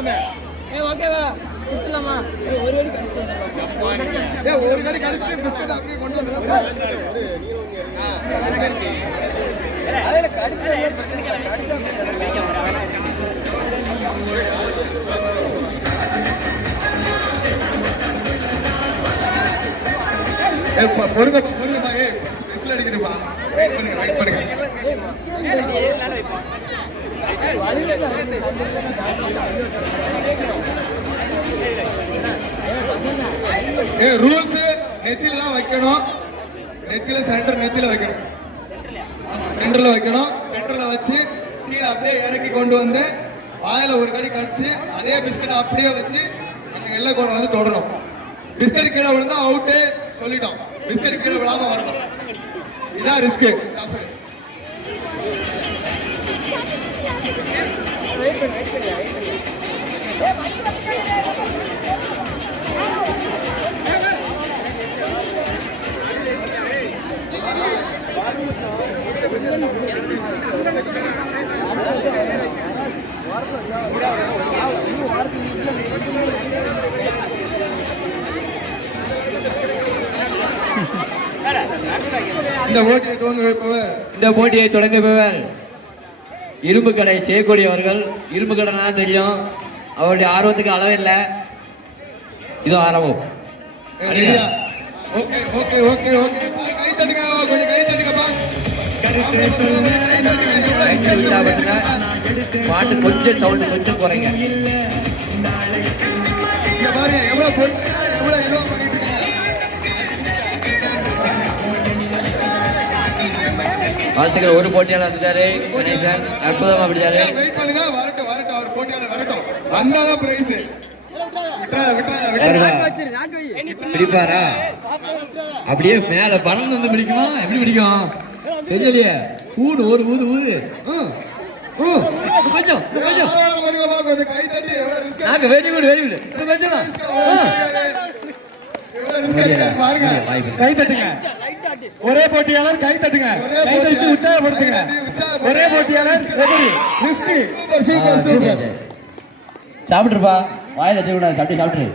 எல்லாமே. ஓகேவா கொடுத்துலாமா? ஒரு கடி கடிச்சு ஒரு கடி கடிச்சு பிஸ்கட் அப்படியே கொண்டு வந்துடுறோம். அதில் கடிச்சு கடிச்சா பொருங்கப்பா விசில் அடிக்கணுப்பா. வெயிட் பண்ணுங்க ரூல்ஸ் நெத்தில தான் வைக்கணும். நெத்தில வைக்கணும். சென்டர்ல வைக்கணும். சென்டர்ல வச்சு கீழே அப்படியே இறக்கி கொண்டு வந்து வாயில ஒரு கடி கடிச்சு அதே பிஸ்கட் அப்படியே வச்சு அங்க எல்லை கோடை வந்து தொடரும். பிஸ்கட் கீழே விழுந்தா அவுட்டு சொல்லிட்டோம். பிஸ்கட் கீழே விழாம வரணும். இதான் ரிஸ்க். இந்த போட்டியை தொடங்குபவர் இரும்பு கடை செய்யக்கூடியவர்கள். இரும்பு கடைனா தெரியும், அவருடைய ஆர்வத்துக்கு அளவில்லை. இது ஆரம்பம். பாட்டு கொஞ்சம் சவுண்ட் கொஞ்சம் குறைங்க. வாழ்த்துக்கள். ஒரு போட்டியாளர் வந்துட்டாரு கணேசன், அற்புதமா பிடிச்சாரு. பிடிப்பாரா? அப்படியே மேல பறந்து வந்து பிடிக்குமா? எப்படி பிடிக்கும் தெரியலையே. ஊது ஒரு ஊது ஊது கொஞ்சம் வெரி குட் கொஞ்சம் கை தட்டுங்க. ஒரே போட்டியாளர் கை தட்டுங்க. கை தட்டி உற்சாகப்படுத்துங்க. ஒரே போட்டியாளர் எப்படி சாப்பிட்டுருப்பா, வாயில வச்சுக்கூடாது. சாப்பிட்டு